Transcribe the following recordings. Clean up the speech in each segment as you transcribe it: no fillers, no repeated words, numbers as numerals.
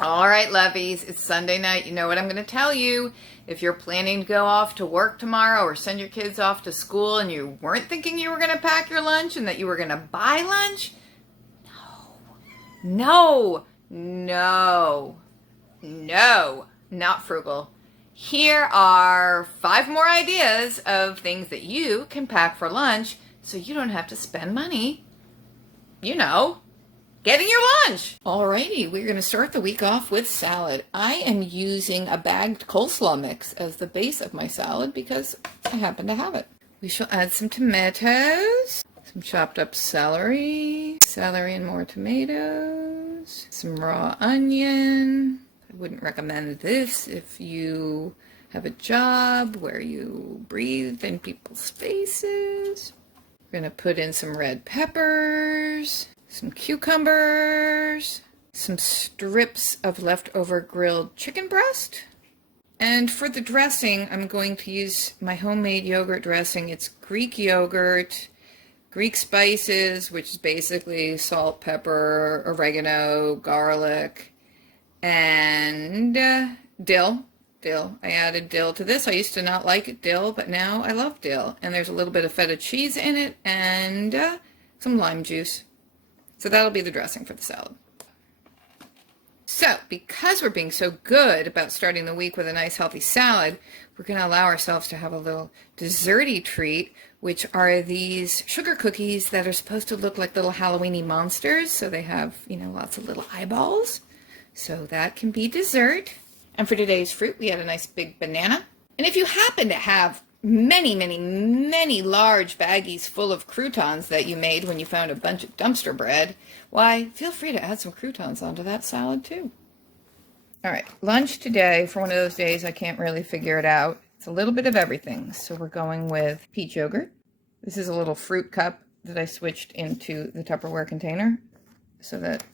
All right, lovies, it's Sunday night. You know what I'm going to tell you. If you're planning to go off to work tomorrow or send your kids off to school and you weren't thinking you were going to pack your lunch and that you were going to buy lunch, no, not frugal. Here are 5 more ideas of things that you can pack for lunch so you don't have to spend money, getting your lunch. Alrighty, we're going to start the week off with salad. I am using a bagged coleslaw mix as the base of my salad because I happen to have it. We shall add some tomatoes, some chopped up celery and more tomatoes, some raw onion. I wouldn't recommend this if you have a job where you breathe in people's faces. We're going to put in some red peppers, some cucumbers, some strips of leftover grilled chicken breast. And for the dressing, I'm going to use my homemade yogurt dressing. It's Greek yogurt, Greek spices, which is basically salt, pepper, oregano, garlic, and dill. I added dill to this. I used to not like dill, but now I love dill. And there's a little bit of feta cheese in it and some lime juice. So that'll be the dressing for the salad. So, because we're being so good about starting the week with a nice healthy salad, we're going to allow ourselves to have a little desserty treat, which are these sugar cookies that are supposed to look like little Halloween-y monsters. So they have, lots of little eyeballs. So that can be dessert. And for today's fruit, we had a nice big banana. And if you happen to have many large baggies full of croutons that you made when you found a bunch of dumpster bread, why, feel free to add some croutons onto that salad too. All right, lunch today, for one of those days I can't really figure it out. It's a little bit of everything. So we're going with peach yogurt. This is a little fruit cup that I switched into the Tupperware container so that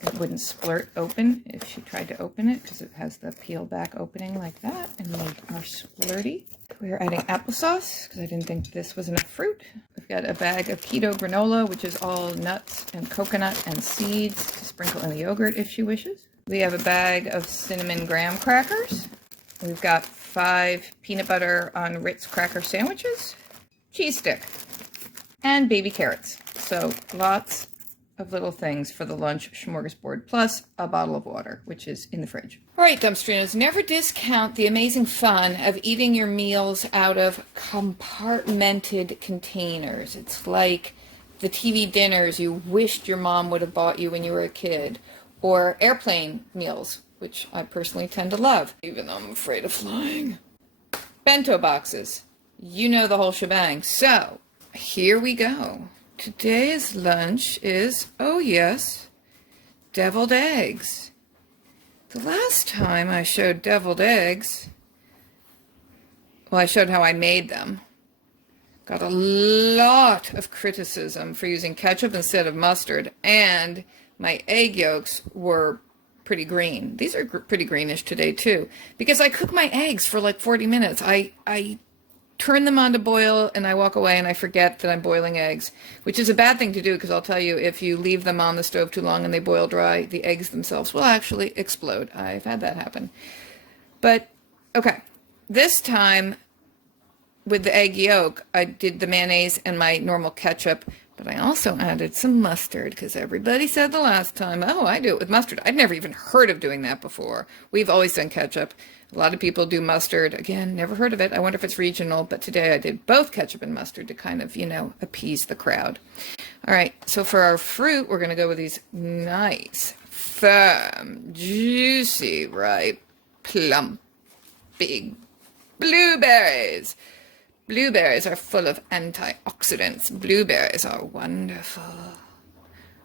it wouldn't splurt open if she tried to open it, because it has the peel back opening like that and made more splurty. We're adding applesauce because I didn't think this was enough fruit. We've got a bag of keto granola, which is all nuts and coconut and seeds to sprinkle in the yogurt if she wishes. We have a bag of cinnamon graham crackers. We've got 5 peanut butter on Ritz cracker sandwiches, cheese stick, and baby carrots. So lots of little things for the lunch smorgasbord, plus a bottle of water, which is in the fridge. All right, dumpsteriners, never discount the amazing fun of eating your meals out of compartmented containers. It's like the TV dinners you wished your mom would have bought you when you were a kid, or airplane meals, which I personally tend to love, even though I'm afraid of flying. Bento boxes. You know the whole shebang. So, here we go. Today's lunch is, oh yes, deviled eggs. The last time I showed deviled eggs, well, I showed how I made them. Got a lot of criticism for using ketchup instead of mustard, and my egg yolks were pretty green. These are pretty greenish today too, because I cook my eggs for like 40 minutes. I turn them on to boil and I walk away and I forget that I'm boiling eggs, which is a bad thing to do because I'll tell you, if you leave them on the stove too long and they boil dry, the eggs themselves will actually explode. I've had that happen. But, okay, this time with the egg yolk, I did the mayonnaise and my normal ketchup, but I also added some mustard because everybody said the last time, oh, I do it with mustard. I'd never even heard of doing that before. We've always done ketchup. A lot of people do mustard. Again, never heard of it. I wonder if it's regional, but today I did both ketchup and mustard to kind of, appease the crowd. All right, so for our fruit, we're going to go with these nice, firm, juicy, ripe, plump, big blueberries. Blueberries are full of antioxidants. Blueberries are wonderful.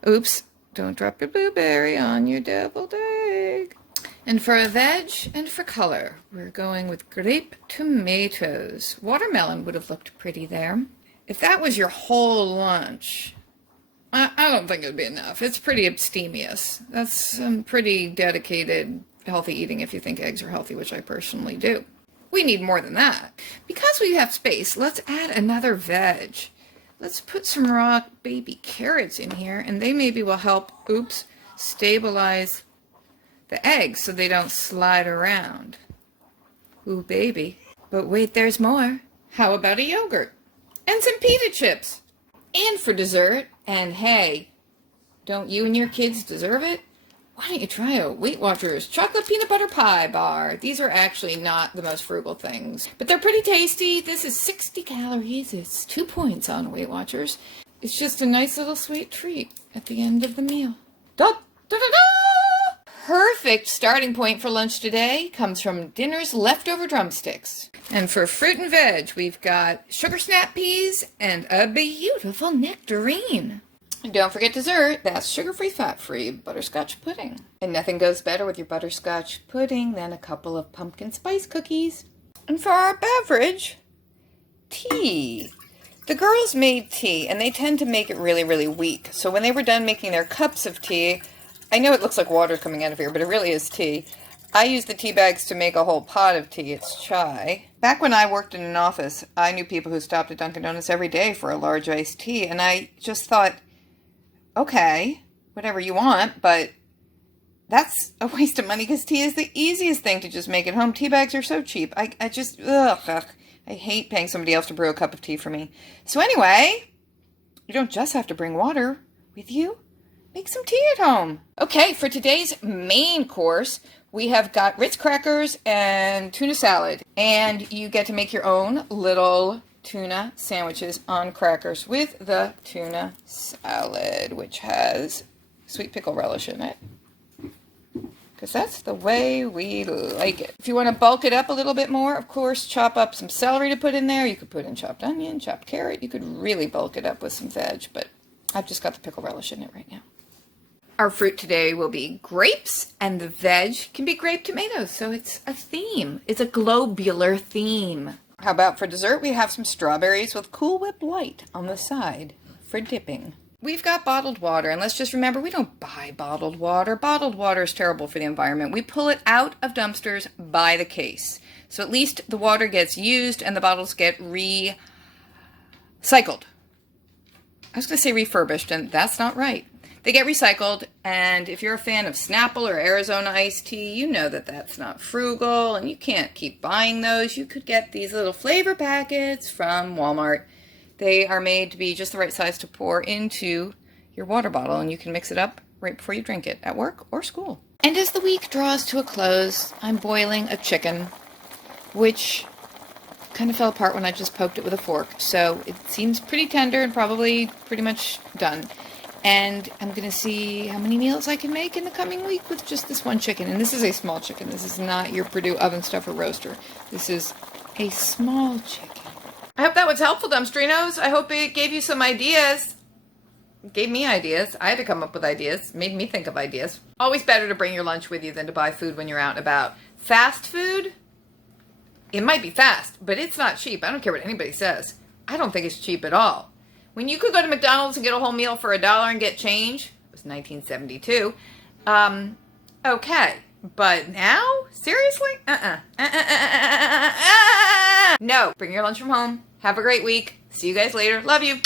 Oops, don't drop your blueberry on your deviled egg. And for a veg and for color, we're going with grape tomatoes. Watermelon would have looked pretty there. If that was your whole lunch, I don't think it'd be enough. It's pretty abstemious. That's some pretty dedicated healthy eating if you think eggs are healthy, which I personally do. We need more than that. Because we have space, let's add another veg. Let's put some raw baby carrots in here, and they maybe will help, stabilize the eggs so they don't slide around. Ooh, baby. But wait, there's more. How about a yogurt? And some pita chips. And for dessert, and hey, don't you and your kids deserve it? Why don't you try a Weight Watchers chocolate peanut butter pie bar? These are actually not the most frugal things, but they're pretty tasty. This is 60 calories. It's 2 points on Weight Watchers. It's just a nice little sweet treat at the end of the meal. Da, da, da, da! Perfect starting point for lunch today comes from dinner's leftover drumsticks. And for fruit and veg, we've got sugar snap peas and a beautiful nectarine. And don't forget dessert. That's sugar-free, fat-free butterscotch pudding. And nothing goes better with your butterscotch pudding than a couple of pumpkin spice cookies. And for our beverage, tea. The girls made tea, and they tend to make it really, really weak. So when they were done making their cups of tea, I know it looks like water coming out of here, but it really is tea. I use the tea bags to make a whole pot of tea. It's chai. Back when I worked in an office, I knew people who stopped at Dunkin' Donuts every day for a large iced tea, and I just thought, okay, whatever you want, but that's a waste of money because tea is the easiest thing to just make at home. Tea bags are so cheap. I just, ugh, I hate paying somebody else to brew a cup of tea for me. So anyway, you don't just have to bring water with you. Make some tea at home. Okay, for today's main course, we have got Ritz crackers and tuna salad. And you get to make your own little tuna sandwiches on crackers with the tuna salad, which has sweet pickle relish in it. Because that's the way we like it. If you want to bulk it up a little bit more, of course, chop up some celery to put in there. You could put in chopped onion, chopped carrot. You could really bulk it up with some veg, but I've just got the pickle relish in it right now. Our fruit today will be grapes, and the veg can be grape tomatoes, so it's a theme. It's a globular theme. How about for dessert, we have some strawberries with Cool Whip Light on the side for dipping. We've got bottled water, and let's just remember, we don't buy bottled water. Bottled water is terrible for the environment. We pull it out of dumpsters by the case. So at least the water gets used and the bottles get recycled. I was going to say refurbished, and that's not right. They get recycled, and if you're a fan of Snapple or Arizona iced tea, you know that that's not frugal, and you can't keep buying those. You could get these little flavor packets from Walmart. They are made to be just the right size to pour into your water bottle, and you can mix it up right before you drink it at work or school. And as the week draws to a close, I'm boiling a chicken, which kind of fell apart when I just poked it with a fork. So it seems pretty tender and probably pretty much done. And I'm going to see how many meals I can make in the coming week with just this one chicken. And this is a small chicken. This is not your Purdue oven stuffer roaster. This is a small chicken. I hope that was helpful, Dumpstrinos. I hope it gave you some ideas. It gave me ideas. I had to come up with ideas. Made me think of ideas. Always better to bring your lunch with you than to buy food when you're out and about. Fast food, it might be fast, but it's not cheap. I don't care what anybody says. I don't think it's cheap at all. When you could go to McDonald's and get a whole meal for $1 and get change, it was 1972, okay. But now? Seriously? No. Bring your lunch from home. Have a great week. See you guys later. Love you.